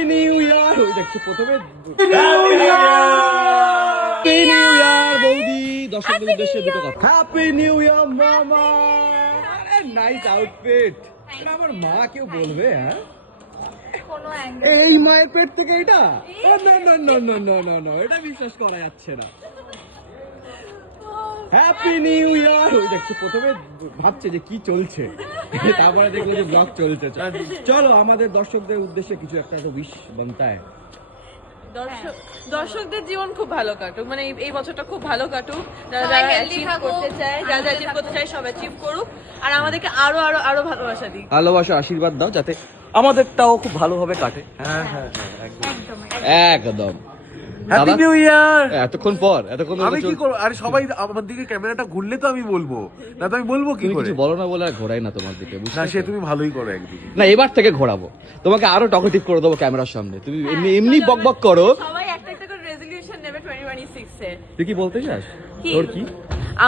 Happy new year. ওই দেখছি প্রথমে হ্যাপি নিউ ইয়ার বৌদি, দর্শকদের উদ্দেশ্যে দুটো কথা। হ্যাপি নিউ ইয়ার মামা। আরে নাইস আউটফিট। এটা আমার মা কেউ বলবে? হ্যাঁ, এই মায়ের পেট থেকে এটা? নো, এটা বিশ্বাস করা যাচ্ছে না। Happy new year. ওই দেখছি প্রথমে ভাবছে যে কি চলছে, তারপরে দেখলো যে ব্লগ চলছে। চলো আমাদের দর্শকদের উদ্দেশ্যে কিছু একটা তো উইশ বনতা है। দর্শকদের জীবন খুব ভালো কাটুক, মানে এই বছরটা খুব ভালো কাটুক। যারা অ্যাচিভ করতে চায়, যারা অ্যাচিভ করতে চায় সব অ্যাচিভ করুক, আর আমাদেরকে আরো আরো আরো ভালোবাসা দিক, ভালোবাসা আশীর্বাদ দাও যাতে আমাদেরটাও খুব ভালোভাবে কাটে। হ্যাঁ, একদম। Happy new year. এতক্ষণ পর আমি কি করব? আরে সবাই আমার দিকে ক্যামেরাটা ঘুরলে তো আমি বলবো, না তো আমি বলবো কি তুমি করে? কিছু বলো না বলে আর ঘোরাই না তোমার দিকে, বুঝছো? না, সে তুমি ভালোই করো একদিকে। না, এবার থেকে ঘোরাবো তোমাকে, আরো টকেটিভ করে দেবো ক্যামেরার সামনে। তুমি এমনি বকবক করো। সবাই একটা একটা করে রেজলিউশন নেবে 2026 এ। তুই কি বলতে চাস? কি? তোর কি?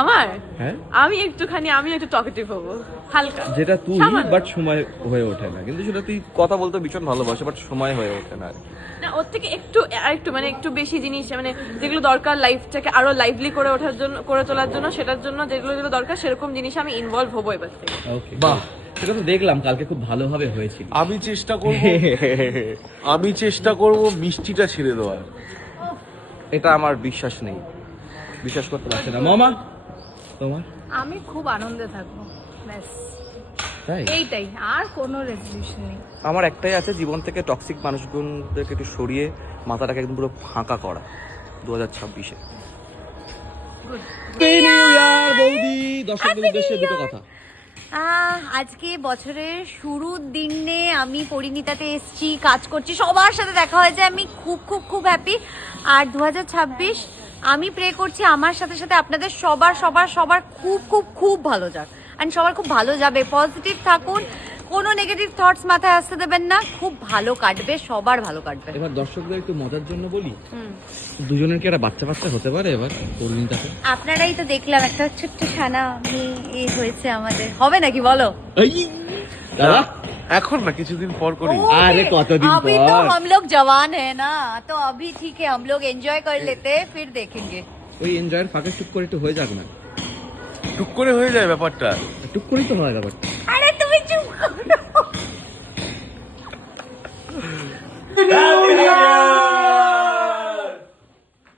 আমার হ্যাঁ, আমি একটু টকেটিভ হবো হালকা, যেটা তুই, সামান্য। বাট সময় হয়ে ওঠে না। কিন্তু সেটা তুই কথা বলতে ভীষণ ভালোবাসে, বাট সময় হয়ে ওঠে না। না, ওর থেকে একটু মানে একটু বেশি জিনিস, মানে যেগুলো দরকার লাইফটাকে আরো লাইভলি করে ওঠার জন্য, করে তোলার জন্য, সেটার জন্য যেগুলো দরকার সেরকম জিনিস আমি ইনভলভ হবো এবার থেকে। ওকে, বাহ, সেটা তো দেখলাম কালকে খুব ভালোভাবে হয়েছিল। আমি চেষ্টা করব মিষ্টিটা ছেড়ে দেওয়ার। এটা আমার বিশ্বাস নেই, বিশ্বাস করতে পারছি না। মামা তোমার? আমি খুব আনন্দে থাকবো, ব্যাস তাই? এইটাই, আর কোনো রেজলিউশন নেই। আমার একটাই আছে, জীবন থেকে টক্সিক মানুষগুলোদেরকে একটু সরিয়ে মাথাটাকে একদম পুরো ফাঁকা করা 2026-এ। হ্যাপি নিউ ইয়ার বৌদি, দর্শকদের উদ্দেশ্যে দুটো কথা। আজকে বছরের শুরুর দিনে আমি পরিণীতাতে এসেছি, কাজ করছি, সবার সাথে দেখা হয়েছে, আমি খুব খুব খুব হ্যাপি। আর 2026 আমি প্রে করছি আমার সাথে সাথে আপনাদের সবার সবার সবার খুব খুব খুব ভালো যাক, অ্যান্ড সবার খুব ভালো যাবে। পজিটিভ থাকুন, কোনো নেগেটিভ থটস মাথায় আসতে দেবেন না, খুব ভালো কাটবে, সবার ভালো কাটবে। এবার দর্শকদের একটু মজার জন্য বলি, দুজনের কি একটা বাচ্চা বাচ্চা হতে পারে এবার তরুণীটাকে? আপনারাই তো দেখলাম একটা ছোট্ট ছানা মেয়ে হয়েছে আমাদের, হবে নাকি বলো? দাদা এখন না, কিছুদিন পর করি। আরে কতদিন अभी तो পর? हम लोग जवान है ना, तो अभी ठीक है, हम लोग एंजॉय कर लेते हैं, फिर देखेंगे। ওই এনজয়ের ফাঁকে টুক করে একটু হয়ে যাক না। টুক করে হয়ে যায় ব্যাপারটা। টুক করেই তো হয় ব্যাপারটা। अरे তুমি চুপ করো।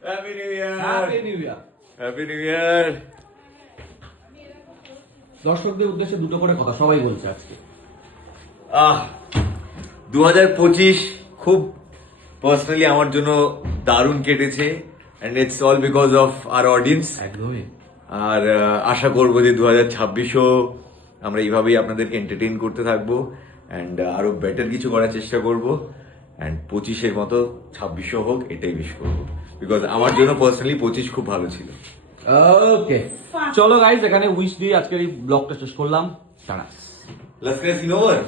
Happy new year. Happy new year. Happy new year. দর্শকদের উদ্দেশ্যে দুটো করে কথা সবাই বলছে আজকে। 2025 খুব পার্সোনালি আমার জন্য দারুণ কেটেছে, and it's all because of our audience. একদমই। আর আশা করবো যে 2026ও আমরা এইভাবেই আপনাদেরকে এন্টারটেইন করতে থাকবো, অ্যান্ড আরো বেটার কিছু করার চেষ্টা করবো, অ্যান্ড 25-এর মতো 26ও হোক, এটাই উইশ করবো, বিকজ আমার জন্য পার্সোনালি 25 খুব ভালো ছিল। ওকে, চলো গাইজ, এখানে উইশ দিয়ে আজকের এই ব্লগটা শেষ করলাম। Tata. Let's get it over.